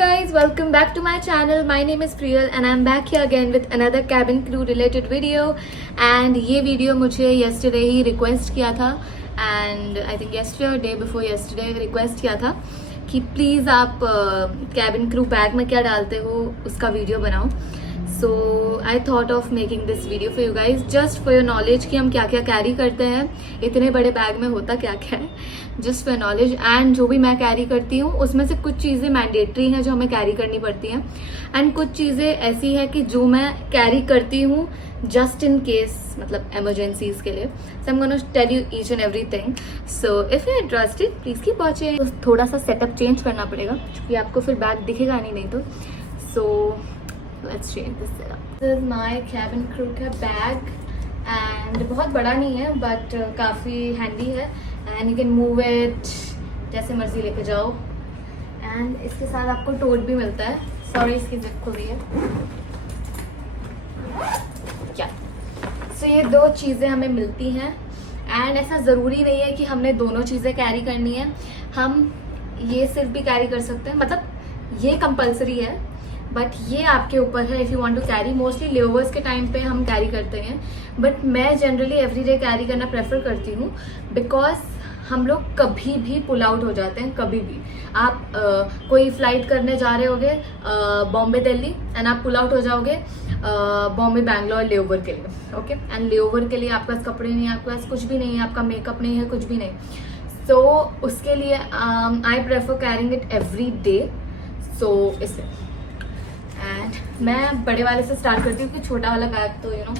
guys, welcome back to my channel. My name is Priyal and I'm back here again with another cabin crew related video. And ये video मुझे yesterday ही request किया था and I think yesterday or day before yesterday request किया था कि please आप cabin crew bag में क्या डालते हो उसका वीडियो बनाओ. So I thought of making this video for you guys, just for your knowledge कि हम क्या क्या कैरी करते हैं, इतने बड़े बैग में होता क्या क्या है, just for knowledge. एंड जो भी मैं कैरी करती हूँ उसमें से कुछ चीज़ें मैंडेटरी हैं जो हमें कैरी करनी पड़ती हैं एंड कुछ चीज़ें ऐसी है कि जो मैं कैरी करती हूँ जस्ट इन केस, मतलब एमरजेंसीज के लिए. So I am gonna tell you each and everything. So if you interested please keep watching. तो थोड़ा सा सेटअप चेंज करना पड़ेगा क्योंकि आपको फिर बैग दिखेगा नहीं तो. सो let's change this setup. This is my cabin crew का बैग एंड बहुत बड़ा नहीं है बट काफ़ी हैंडी है and you can move it जैसे मर्जी लेके जाओ. एंड इसके साथ आपको टोट भी मिलता है. सॉरी इसकी जिप खुली है. क्या सो ये दो चीज़ें हमें मिलती हैं एंड ऐसा ज़रूरी नहीं है कि हमने दोनों चीज़ें कैरी करनी है. हम ये सिर्फ भी कैरी कर सकते हैं, मतलब ये कंपलसरी है बट ये आपके ऊपर है if you want to carry. Mostly layovers के टाइम पे हम कैरी करते हैं बट मैं जनरली एवरीडे कैरी करना प्रेफर करती हूँ बिकॉज हम लोग कभी भी पुल आउट हो जाते हैं. कभी भी आप कोई फ्लाइट करने जा रहे होगे बॉम्बे दिल्ली एंड आप पुल आउट हो जाओगे बॉम्बे बैंगलोर लेओवर के लिए. ओके एंड लेओवर के लिए आपके पास कपड़े नहीं है, आपके पास कुछ भी नहीं है, आपका मेकअप नहीं है, कुछ भी नहीं. सो उसके लिए I prefer carrying it every day. So इसलिए एंड मैं बड़े वाले से स्टार्ट करती हूँ कि छोटा वाला बैग तो यू नो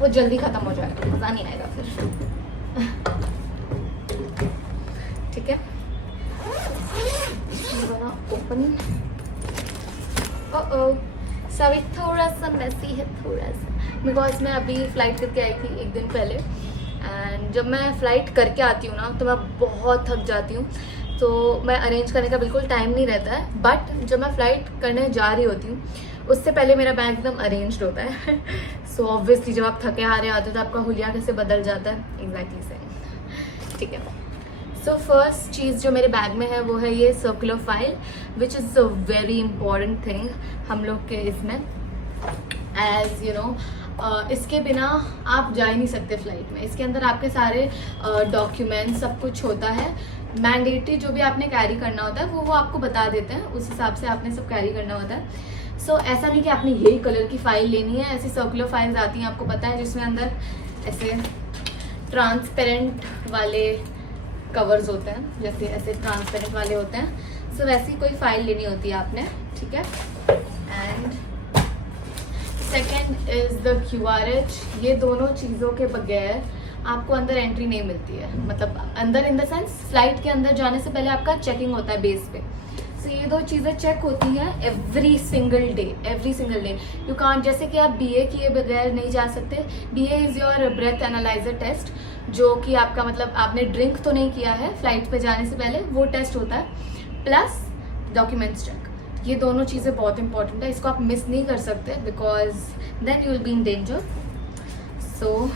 वो जल्दी ख़त्म हो जाएगा, मज़ा नहीं आएगा फिर. ठीक है, ओपन. सभी थोड़ा सा मैसी है, थोड़ा सा, बिकॉज मैं अभी फ़्लाइट करके आई थी एक दिन पहले एंड जब मैं फ़्लाइट करके आती हूँ ना तो मैं बहुत थक जाती हूँ. तो मैं अरेंज करने का बिल्कुल टाइम नहीं रहता है बट जब मैं फ़्लाइट करने जा रही होती हूँ उससे पहले मेरा बैग एकदम अरेंज्ड होता है. सो ऑब्वियसली जब आप थके हारे आते हो तो आपका हुलिया कैसे बदल जाता है. Exactly same. ठीक है. सो फर्स्ट चीज़ जो मेरे बैग में है वो है ये circular file which is a very important thing हम लोग के इसमें. एज यू नो इसके बिना आप जा ही नहीं सकते फ्लाइट में. इसके अंदर आपके सारे डॉक्यूमेंट्स सब कुछ होता है. मैंडेटरी जो भी आपने कैरी करना होता है वो आपको बता देते हैं, उस हिसाब से आपने सब कैरी करना होता है. सो ऐसा नहीं कि आपने यही कलर की फ़ाइल लेनी है. ऐसी सर्कुलर फाइल्स आती हैं आपको पता है जिसमें अंदर ऐसे ट्रांसपेरेंट वाले कवर्स होते हैं, जैसे ऐसे ट्रांसपेरेंट वाले होते हैं. सो वैसी कोई फ़ाइल लेनी होती है आपने. ठीक है. And second is the QRH. ये दोनों चीज़ों के बगैर आपको अंदर एंट्री नहीं मिलती है. मतलब अंदर इन द सेंस फ्लाइट के अंदर जाने से पहले आपका चेकिंग होता है बेस पे. सो ये दो चीज़ें चेक होती हैं every single day. You can't, जैसे कि आप BA किए बगैर नहीं जा सकते. BA is your breath analyser test, जो कि आपका मतलब आपने ड्रिंक तो नहीं किया है फ्लाइट पे जाने से पहले, वो टेस्ट होता है. Plus documents check. ये दोनों चीज़ें बहुत इंपॉर्टेंट है, इसको आप मिस नहीं कर सकते because then you will be in danger. So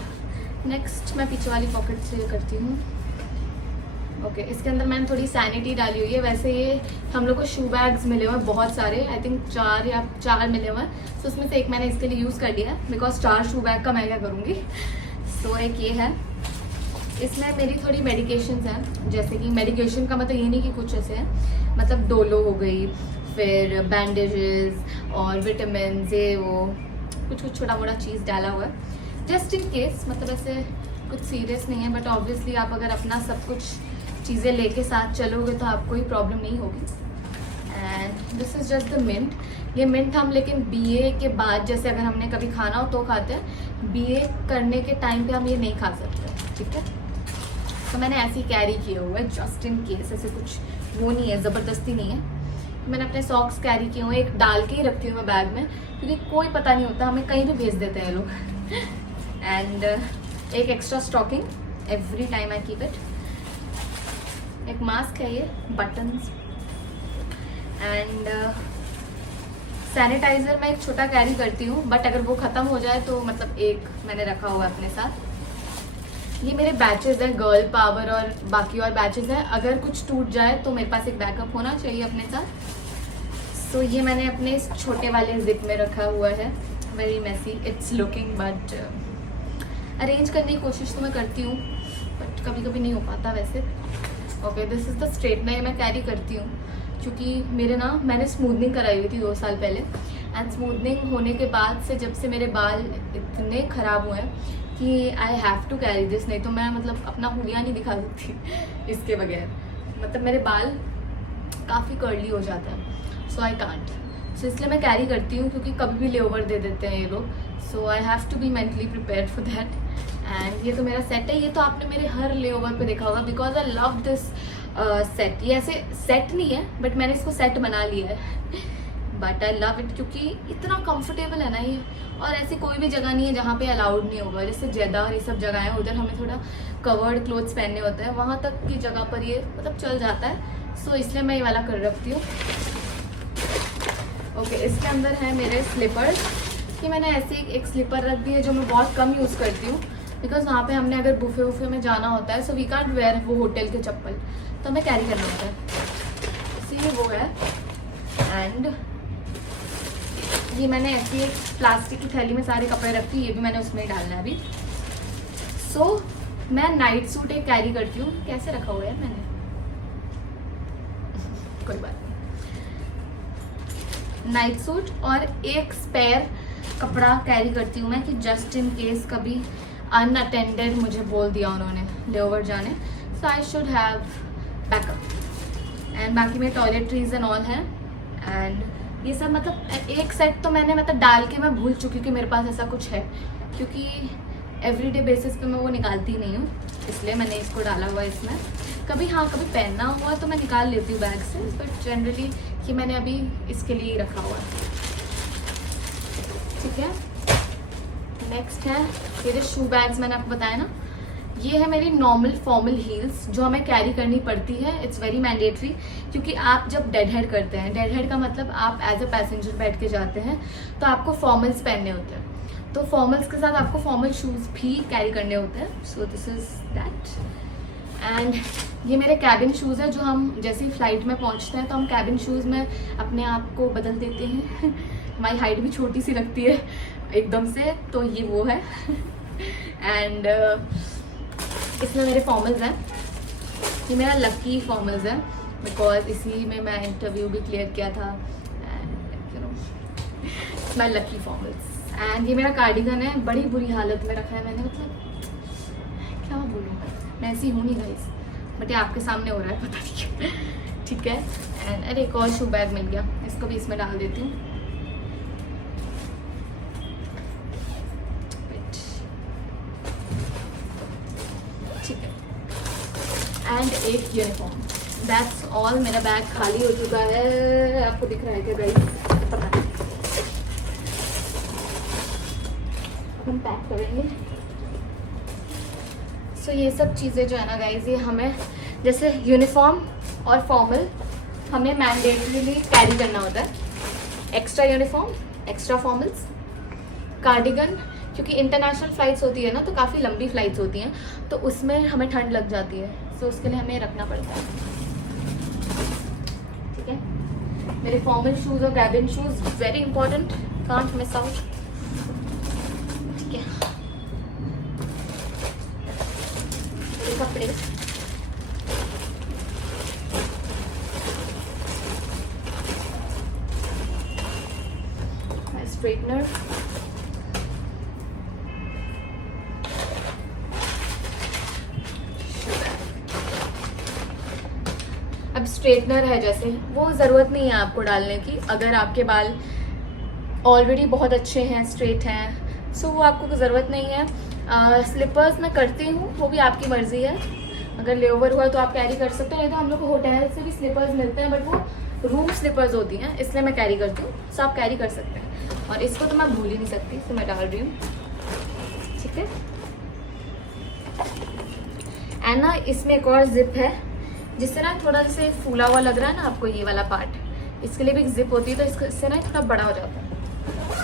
next मैं पीछे वाली पॉकेट से करती हूँ. ओके इसके अंदर मैंने थोड़ी सैनिटी डाली हुई है. वैसे ये हम लोग को शू बैग्स मिले हुए हैं बहुत सारे, आई थिंक 4 मिले हुए हैं. सो उसमें से एक मैंने इसके लिए यूज़ कर लिया है बिकॉज 4 शू बैग का मैं क्या करूँगी. सो एक ये है, इसमें मेरी थोड़ी मेडिकेशंस हैं. जैसे कि मेडिकेशन का मतलब ये नहीं कि कुछ ऐसे है, मतलब डोलो हो गई, फिर बैंडेजेस और विटामिन ये वो कुछ छोटा मोटा चीज़ डाला हुआ है जस्ट इन केस. मतलब ऐसे कुछ सीरियस नहीं है बट ऑब्वियसली आप अगर अपना सब कुछ चीज़ें लेके साथ चलोगे तो आपको कोई प्रॉब्लम नहीं होगी. And this is just the mint. ये मिंट हम लेकिन BA के बाद, जैसे अगर हमने कभी खाना हो तो खाते हैं, BA करने के टाइम पे हम ये नहीं खा सकते. ठीक है. तो मैंने ऐसे ही कैरी किया हुआ है जस्ट इन केस. ऐसे कुछ वो नहीं है, ज़बरदस्ती नहीं है. मैंने अपने सॉक्स कैरी किए हुए, एक डाल के ही रखती हूँ मैं बैग में क्योंकि कोई पता नहीं होता, हमें कहीं भी भेज देते हैं लोग. एंड एक extra stocking every time I keep it. एक मास्क है ये, बटन्स. एंड सैनिटाइज़र मैं एक छोटा कैरी करती हूँ बट अगर वो ख़त्म हो जाए तो मतलब एक मैंने रखा हुआ है अपने साथ. ये मेरे बैचेस हैं, गर्ल पावर और बाकी और बैचेस हैं. अगर कुछ टूट जाए तो मेरे पास एक बैकअप होना चाहिए अपने साथ. सो ये मैंने अपने इस छोटे वाले जिप में रखा हुआ है। Very messy it's looking, but arrange करने की कोशिश तो मैं करती हूँ, बट कभी कभी नहीं हो पाता वैसे। Okay, this is the straightener, मैं कैरी करती हूँ क्योंकि मैंने स्मूथनिंग कराई हुई थी 2 साल पहले, एंड स्मूथनिंग होने के बाद से जब से मेरे बाल इतने ख़राब हुए हैं कि I have to carry this, नहीं तो मैं मतलब अपना हुलिया नहीं दिखा सकती इसके बगैर। मतलब मेरे बाल काफ़ी कर्ली हो जाते हैं, सो आई कांट। सो इसलिए मैं कैरी करती हूँ क्योंकि कभी भी लेओवर दे देते हैं ये लोग, so I have to be mentally prepared for that. And ये तो मेरा सेट है, ये तो आपने मेरे हर लेओवर पे देखा होगा because I love this set. ये ऐसे सेट नहीं है बट मैंने इसको सेट बना लिया है बट आई लव इट क्योंकि इतना कंफर्टेबल है ना ये। और ऐसी कोई भी जगह नहीं है जहाँ पे अलाउड नहीं होगा, जैसे जेदा और ये सब जगह है उधर हमें थोड़ा कवर्ड क्लोथ्स पहनने होते हैं, वहाँ तक की जगह पर ये मतलब चल जाता है। सो इसलिए मैं ये वाला कर रखती हूँ। ओके, इसके अंदर है मेरे स्लीपर्स कि मैंने ऐसे एक स्लीपर रख दी है जो मैं बहुत कम यूज़ करती हूँ बिकॉज वहाँ पे हमने अगर बुफे वुफे में जाना होता है सो वी कांट वेयर वो होटल के चप्पल, तो हमें कैरी करना होता है। सो ये वो है। एंड ये मैंने ऐसी एक प्लास्टिक की थैली में सारे कपड़े रखती हूँ, ये भी मैंने उसमें ही डालना है अभी। सो मैं नाइट सूट एक कैरी करती हूँ, कैसे रखा हुआ है मैंने कोई बात नहीं। नाइट सूट और एक स्पेयर कपड़ा कैरी करती हूँ मैं कि जस्ट इन केस कभी अनअटेंडेड मुझे बोल दिया उन्होंने लेओवर जाने, so I should have backup. And बाकी मेरे टॉयलेटरीज एंड ऑल हैं। एंड ये सब मतलब एक सेट तो मैंने मतलब डाल के मैं भूल चुकी हूँ कि मेरे पास ऐसा कुछ है, क्योंकि एवरीडे बेसिस पे मैं वो निकालती नहीं हूँ, इसलिए मैंने इसको डाला हुआ है इसमें। कभी कभी पहनना हुआ तो मैं निकाल लेती हूँ बैग से, बट जनरली कि मैंने अभी इसके लिए ही रखा हुआ है। ठीक है, नेक्स्ट है ये जो शू बैग्स मैंने आपको बताया ना, ये है मेरी नॉर्मल फॉर्मल हील्स जो हमें कैरी करनी पड़ती है। इट्स वेरी मैंडेटरी क्योंकि आप जब डेड हेड करते हैं, डेड हेड का मतलब आप एज अ पैसेंजर बैठ के जाते हैं तो आपको फॉर्मल्स पहनने होते हैं, तो फॉर्मल्स के साथ आपको फॉर्मल शूज़ भी कैरी करने होते हैं। So this is that. And ये मेरे कैबिन शूज़ है जो हम जैसे ही फ्लाइट में पहुंचते हैं तो हम कैबिन शूज़ में अपने आप को बदल देते हैं हमारी हाइट भी छोटी सी लगती है एकदम से, तो ये वो है। एंड इसमें मेरे फॉर्मल्स हैं, ये मेरा लकी फॉर्मल्स है बिकॉज इसी में मैं इंटरव्यू भी क्लियर किया था। And you know my lucky formals. And ये मेरा कार्डिगन है, बड़ी बुरी हालत में रखा है मैंने, मतलब क्या बोलूँ, मैं ऐसी हूँ नहीं गाइस, बट ये आपके सामने हो रहा है पता नहीं क्यों। ठीक है। एंड अरे एक और शू बैग मिल गया, इसको भी इसमें डाल देती हूँ। ठीक है। एंड एक यूनिफॉर्म, दैट्स ऑल। मेरा बैग खाली हो चुका है, आपको दिख रहा है क्या गाइस, पता नहीं, हम पैक करेंगे। सो ये सब चीज़ें जो है ना गाइस, ये हमें जैसे यूनिफॉर्म और फॉर्मल हमें मैंडेटरीली कैरी करना होता है। Extra uniform, extra formals, cardigan, क्योंकि इंटरनेशनल फ़्लाइट्स होती है ना तो काफ़ी लंबी फ़्लाइट्स होती हैं तो उसमें हमें ठंड लग जाती है, सो उसके लिए हमें रखना पड़ता है। ठीक है, मेरे फॉर्मल शूज़ और cabin shoes very important, can't miss out. ठीक है, मेरे कपड़े, माय स्ट्रेटनर, अब स्ट्रेटनर है जैसे, वो ज़रूरत नहीं है आपको डालने की अगर आपके बाल ऑलरेडी बहुत अच्छे हैं, स्ट्रेट हैं, सो वो आपको ज़रूरत नहीं है। स्लीपर्स मैं करती हूँ, वो भी आपकी मर्ज़ी है, अगर लेओवर हुआ तो आप कैरी कर सकते हो, नहीं तो हम लोग को होटल से भी स्लीपर्स मिलते हैं बट वो रूम स्लीपर्स होती हैं, इसलिए मैं कैरी करती हूँ, सो आप कैरी कर सकते हैं। और इसको तो मैं भूल ही नहीं सकती, तो मैं डाल रही हूँ। ठीक है। एंड ना इसमें एक और जिप है जिससे ना थोड़ा से फूला हुआ लग रहा है ना आपको, ये वाला पार्ट, इसके लिए भी एक जिप होती है तो इससे ना थोड़ा बड़ा हो जाता है,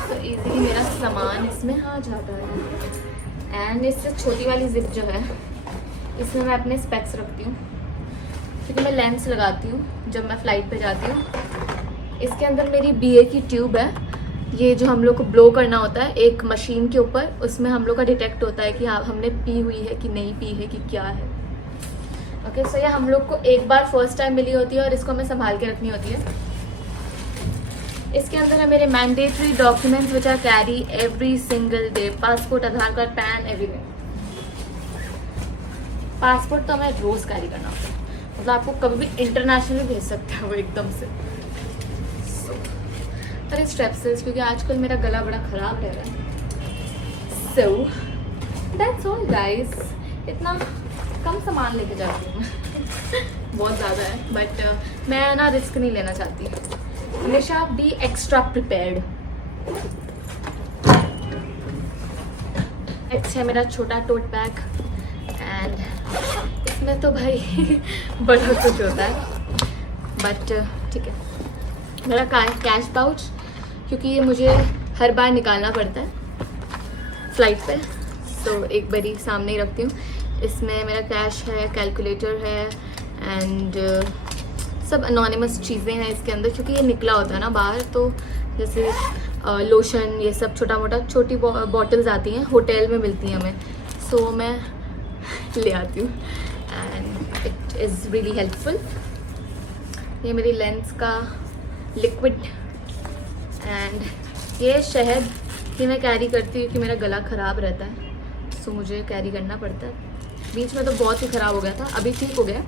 तो इजीली मेरा सामान इसमें आ जाता है। एंड इससे छोटी वाली जिप जो है इसमें मैं अपने स्पेक्स रखती हूँ क्योंकि मैं लेंस लगाती हूँ जब मैं फ़्लाइट पे जाती हूँ, इसके अंदर मेरी BA की ट्यूब है। ये जो हम लोग को ब्लो करना होता है एक मशीन के ऊपर, उसमें हम लोग का डिटेक्ट होता है कि हाँ हमने पी हुई है कि नहीं पी है कि क्या है। ओके, सो ये हम लोग को एक बार फर्स्ट टाइम मिली होती है और इसको हमें संभाल के रखनी होती है। इसके अंदर है मेरे mandatory documents which are carry every single day, passport, Aadhaar card, PAN, everything. Passport तो हमें रोज कैरी करना होता है, मतलब आपको कभी भी इंटरनेशनली भेज सकते हैं वो एकदम से। पर ये स्ट्रेप्सिल्स, क्योंकि आजकल मेरा गला बड़ा ख़राब रह रहा है। सो दैट्स ऑल गाइस, इतना कम सामान लेके जाती हूँ बहुत ज़्यादा है, बट मैं ना रिस्क नहीं लेना चाहती। हमेशा बी एक्स्ट्रा प्रिपेयर्ड। नेक्स्ट है मेरा छोटा टोट बैग, एंड इसमें तो भाई बड़ा कुछ होता है, बट ठीक है। मेरा कैश पाउच, क्योंकि ये मुझे हर बार निकालना पड़ता है फ्लाइट पे, तो एक बारी सामने ही रखती हूँ। इसमें मेरा कैश है, कैलकुलेटर है, एंड सब अनोनिमस चीज़ें हैं इसके अंदर, क्योंकि ये निकला होता है ना बाहर, तो जैसे लोशन, ये सब छोटा मोटा छोटी बॉटल्स आती हैं, होटल में मिलती हैं हमें, सो मैं ले आती हूँ and it is really helpful. ये मेरी लेंस का लिक्विड, एंड ये शहद ही मैं कैरी करती हूँ कि मेरा गला ख़राब रहता है, सो मुझे कैरी करना पड़ता है। बीच में तो बहुत ही ख़राब हो गया था, अभी ठीक हो गया,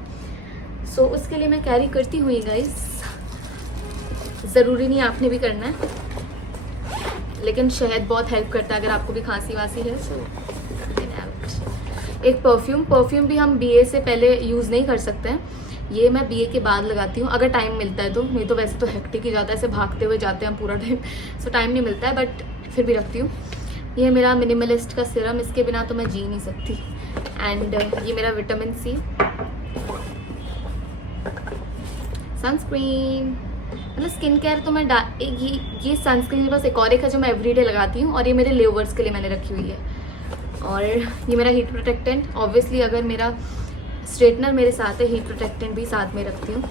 सो उसके लिए मैं कैरी करती हुई गाइस। ज़रूरी नहीं आपने भी करना है, लेकिन शहद बहुत हेल्प करता है अगर आपको भी खांसी वासी है। सो एक परफ्यूम भी हम BA से पहले यूज़ नहीं कर सकते हैं, ये मैं BA के बाद लगाती हूँ अगर टाइम मिलता है तो, नहीं तो वैसे तो हेक्टिक ही जाता है, ऐसे भागते हुए जाते हैं पूरा टाइम, सो टाइम नहीं मिलता है, बट फिर भी रखती हूँ। ये मेरा मिनिमलिस्ट का सिरम, इसके बिना तो मैं जी नहीं सकती। एंड ये मेरा विटामिन C सनस्क्रीन, मतलब स्किन केयर तो मैं ये सनस्क्रीन बस एक और एक है जो मैं एवरीडे लगाती हूँ, और ये मेरे लेवर्स के लिए मैंने रखी हुई है। और ये मेरा हीट प्रोटेक्टेंट, ऑब्वियसली अगर मेरा स्ट्रेटनर मेरे साथ है, हीट प्रोटेक्टेंट भी साथ में रखती हूँ।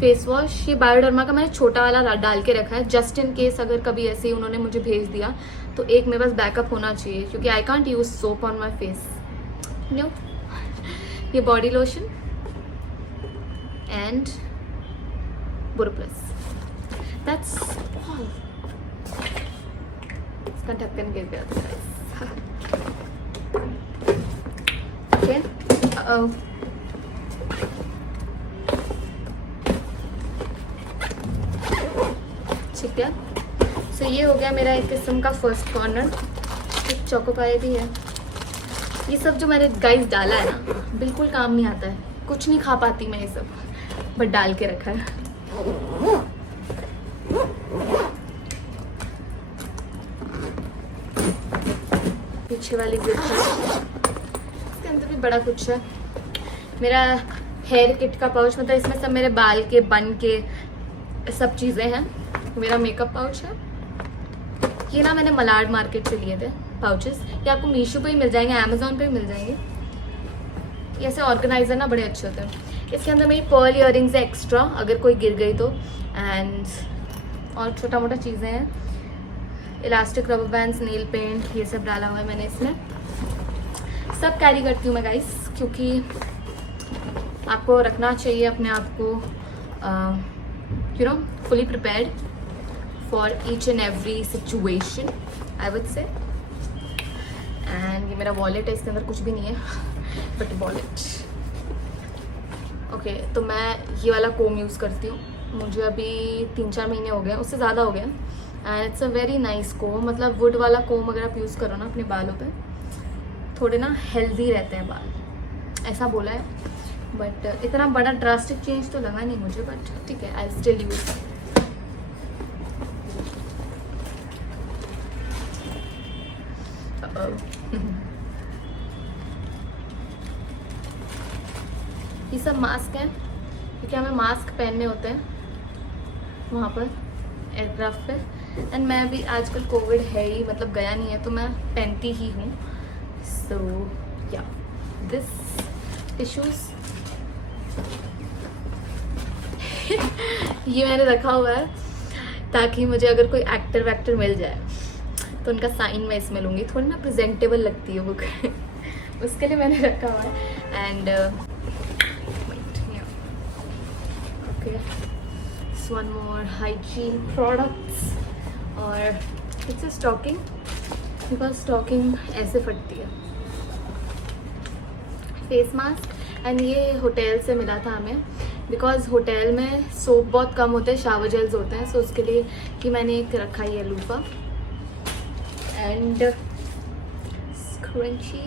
फेस वॉश, ये बायोडर्मा का मैंने छोटा वाला डाल के रखा है, जस्ट इन केस अगर कभी ऐसे ही उन्होंने मुझे भेज दिया तो एक मेरे पास बैकअप होना चाहिए, क्योंकि I can't use soap on my face no. ये body lotion and Boroplus, that's all. इसका ढक्कन गिर गया था ओके। ठीक है, सो ये हो गया मेरा एक किस्म का फर्स्ट कॉर्नर। एक चोकोपाई भी है। ये सब जो मैंने गाइस डाला है ना, बिल्कुल काम नहीं आता है, कुछ नहीं खा पाती मैं ये सब, बट डाल के रखा है। पीछे वाली जिप है, इसके अंदर भी बड़ा कुछ है। मेरा हेयर किट का पाउच, मतलब इसमें सब मेरे बाल के बन के सब चीज़ें हैं। मेरा मेकअप पाउच है, ये ना मैंने मलाड मार्केट से लिए थे पाउचेस, ये आपको मीशो पे ही मिल जाएंगे, अमेजोन पे भी मिल जाएंगे। ये ऐसे ऑर्गेनाइजर ना बड़े अच्छे होते हैं। इसके अंदर मेरी पर्ल इयररिंग्स है एक्स्ट्रा, अगर कोई गिर गई तो, एंड और छोटा मोटा चीज़ें हैं, elastic, rubber bands, nail paint, ये सब डाला हुआ है मैंने इसमें। सब कैरी करती हूँ मैं गाइस, क्योंकि आपको रखना चाहिए अपने आप को you know fully prepared for each and every situation I would say. And ये मेरा वॉलेट है, इसके अंदर कुछ भी नहीं है बट वॉलेट। ओके, तो मैं ये वाला कोम यूज़ करती हूँ, मुझे अभी 3-4 महीने हो गए, उससे ज़्यादा हो गया, and it's a very nice comb. मतलब वुड वाला कोम अगर आप यूज़ करो ना अपने बालों पे, थोड़े ना हेल्दी रहते हैं बाल, ऐसा बोला है। बट इतना बड़ा ड्रास्टिक चेंज तो लगा नहीं मुझे, बट ठीक है, आई स्टिल यूज। ये सब मास्क हैं, क्योंकि हमें मास्क पहनने होते हैं वहाँ पर एयरक्राफ्ट पे, एंड मैं भी आजकल कोविड है ही, मतलब गया नहीं है, तो मैं पहनती ही हूँ। सो या दिस टिश्यूज़ ये मैंने रखा हुआ है ताकि मुझे अगर कोई एक्टर वैक्टर मिल जाए तो उनका साइन मैं इसमें लूँगी। थोड़ी ना प्रेजेंटेबल लगती है बुक उसके लिए मैंने रखा हुआ है। And okay, one more hygiene products और इट्स स्टॉकिंग, बिकॉज स्टॉकिंग ऐसे फटती है। फेस मास्क, एंड ये होटल से मिला था हमें, बिकॉज होटल में सोप बहुत कम होते हैं, शावर जेल्स होते हैं, सो उसके लिए कि मैंने एक रखा है ये loofah. And scrunchie,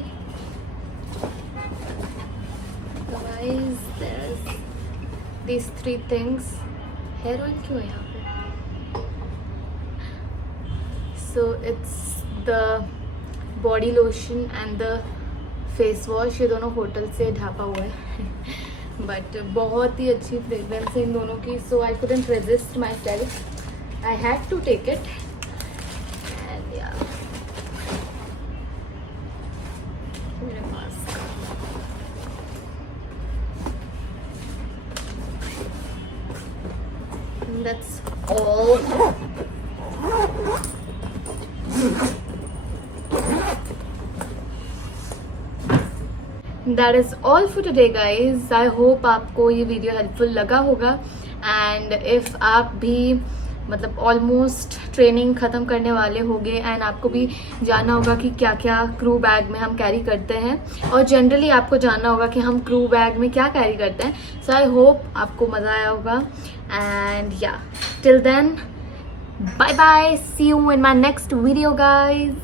guys there is these 3 things। Hair oil क्यों है यहाँ पे? So it's the body lotion and the face wash, ये दोनों होटल से ढापा हुआ है बट बहुत ही अच्छी फ्रेगरेंस है इन दोनों की, so I couldn't resist myself, I had to take it. And या मेरे mask, that's all. That is all for today guys। I hope आपको ये वीडियो हेल्पफुल लगा होगा। एंड इफ़ आप भी मतलब ऑलमोस्ट ट्रेनिंग ख़त्म करने वाले होंगे एंड आपको भी जानना होगा कि क्या क्या क्रू बैग में हम कैरी करते हैं, और जनरली आपको जानना होगा कि हम क्रू बैग में क्या कैरी करते हैं। सो आई होप आपको मज़ा आया होगा। And yeah till then, bye bye, see you in my next video guys.